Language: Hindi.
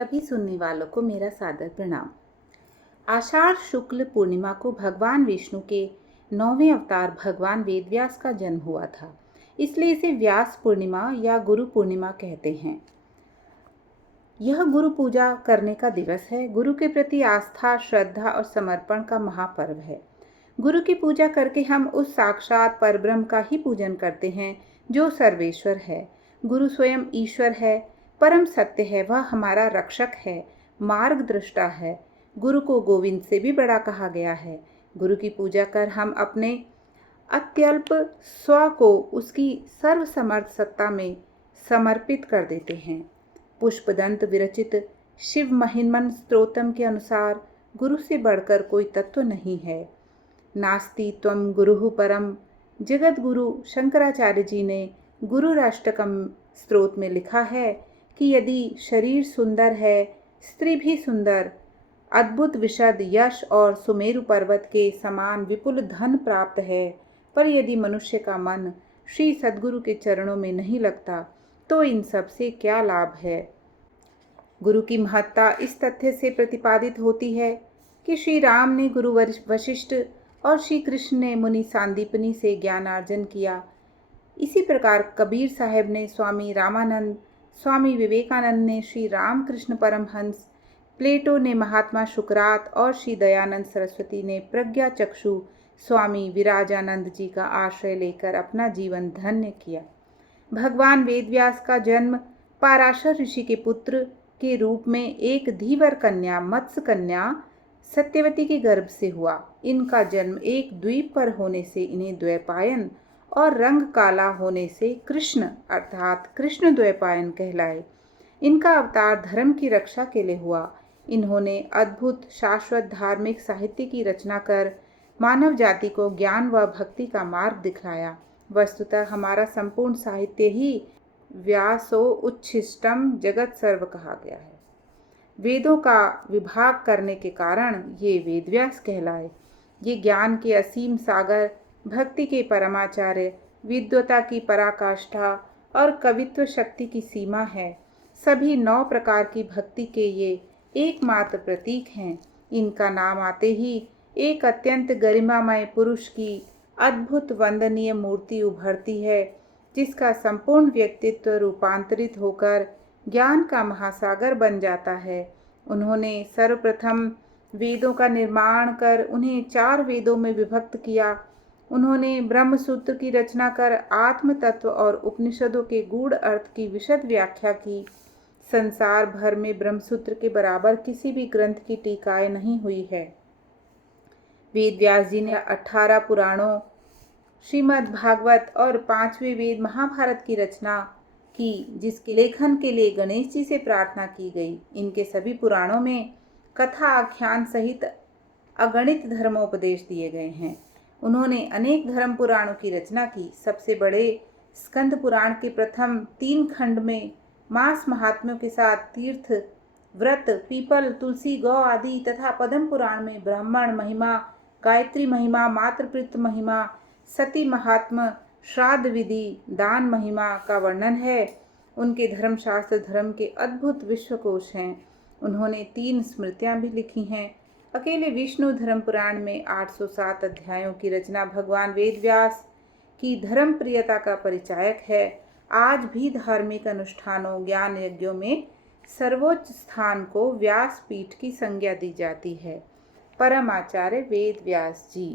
सभी सुनने वालों को मेरा सादर प्रणाम। आषाढ़ शुक्ल पूर्णिमा को भगवान विष्णु के 9वें अवतार भगवान वेदव्यास का जन्म हुआ था, इसलिए इसे व्यास पूर्णिमा या गुरु पूर्णिमा कहते हैं। यह गुरु पूजा करने का दिवस है। गुरु के प्रति आस्था, श्रद्धा और समर्पण का महापर्व है। गुरु की पूजा करके हम उस साक्षात परब्रह्म का ही पूजन करते हैं जो सर्वेश्वर है। गुरु स्वयं ईश्वर है, परम सत्य है, वह हमारा रक्षक है, मार्गदृष्टा है। गुरु को गोविंद से भी बड़ा कहा गया है। गुरु की पूजा कर हम अपने अत्यल्प स्व को उसकी सर्वसमर्थ सत्ता में समर्पित कर देते हैं। पुष्पदंत विरचित शिव महिमन स्तोत्रम के अनुसार गुरु से बढ़कर कोई तत्व नहीं है। नास्ति त्वं गुरुः परम। जगत गुरु शंकराचार्य जी ने गुरुराष्टकम स्तोत्र में लिखा है कि यदि शरीर सुंदर है, स्त्री भी सुंदर, अद्भुत विशद यश और सुमेरु पर्वत के समान विपुल धन प्राप्त है, पर यदि मनुष्य का मन श्री सद्गुरु के चरणों में नहीं लगता तो इन सब से क्या लाभ है। गुरु की महत्ता इस तथ्य से प्रतिपादित होती है कि श्री राम ने गुरु वशिष्ठ और श्री कृष्ण ने मुनि सांदीपनी से ज्ञानार्जन किया। इसी प्रकार कबीर साहब ने स्वामी रामानंद, स्वामी विवेकानंद ने श्री रामकृष्ण परमहंस, प्लेटो ने महात्मा शुकरात और श्री दयानंद सरस्वती ने प्रज्ञा चक्षु स्वामी विराजानंद जी का आश्रय लेकर अपना जीवन धन्य किया। भगवान वेदव्यास का जन्म पाराशर ऋषि के पुत्र के रूप में एक धीवर कन्या मत्स्य कन्या सत्यवती के गर्भ से हुआ। इनका जन्म एक द्वीप पर होने से इन्हें द्वैपायन और रंग काला होने से कृष्ण अर्थात कृष्ण द्वैपायन कहलाए। इनका अवतार धर्म की रक्षा के लिए हुआ। इन्होंने अद्भुत शाश्वत धार्मिक साहित्य की रचना कर मानव जाति को ज्ञान व भक्ति का मार्ग दिखलाया। वस्तुतः हमारा संपूर्ण साहित्य ही व्यासो उच्छिष्टम जगत सर्व कहा गया है। वेदों का विभाग करने के कारण ये वेदव्यास कहलाए। ये ज्ञान के असीम सागर, भक्ति के परमाचार्य, विद्वता की पराकाष्ठा और कवित्व शक्ति की सीमा है। सभी 9 प्रकार की भक्ति के ये एकमात्र प्रतीक हैं। इनका नाम आते ही एक अत्यंत गरिमामय पुरुष की अद्भुत वंदनीय मूर्ति उभरती है, जिसका संपूर्ण व्यक्तित्व रूपांतरित होकर ज्ञान का महासागर बन जाता है। उन्होंने सर्वप्रथम वेदों का निर्माण कर उन्हें 4 वेदों में विभक्त किया। उन्होंने ब्रह्मसूत्र की रचना कर आत्म तत्व और उपनिषदों के गूढ़ अर्थ की विशद व्याख्या की। संसार भर में ब्रह्मसूत्र के बराबर किसी भी ग्रंथ की टीकाएं नहीं हुई है। वेद व्यास जी ने 18 पुराणों, श्रीमद् भागवत और 5वें वेद महाभारत की रचना की, जिसके लेखन के लिए गणेश जी से प्रार्थना की गई। इनके सभी पुराणों में कथा आख्यान सहित अगणित धर्मोपदेश दिए गए हैं। उन्होंने अनेक धर्म पुराणों की रचना की। सबसे बड़े स्कंद पुराण के प्रथम 3 खंड में मास महात्म्यों के साथ तीर्थ, व्रत, पीपल, तुलसी, गौ आदि तथा पद्म पुराण में ब्राह्मण महिमा, गायत्री महिमा, मातृपितृ महिमा, सती महात्म, श्राद्ध विधि, दान महिमा का वर्णन है। उनके धर्मशास्त्र धर्म के अद्भुत विश्वकोश हैं। उन्होंने 3 स्मृतियां भी लिखी हैं। अकेले विष्णु धर्म पुराण में 807 अध्यायों की रचना भगवान वेदव्यास की धर्म प्रियता का परिचायक है। आज भी धार्मिक अनुष्ठानों, ज्ञान यज्ञों में सर्वोच्च स्थान को व्यास पीठ की संज्ञा दी जाती है। परमाचार्य वेद व्यास जी।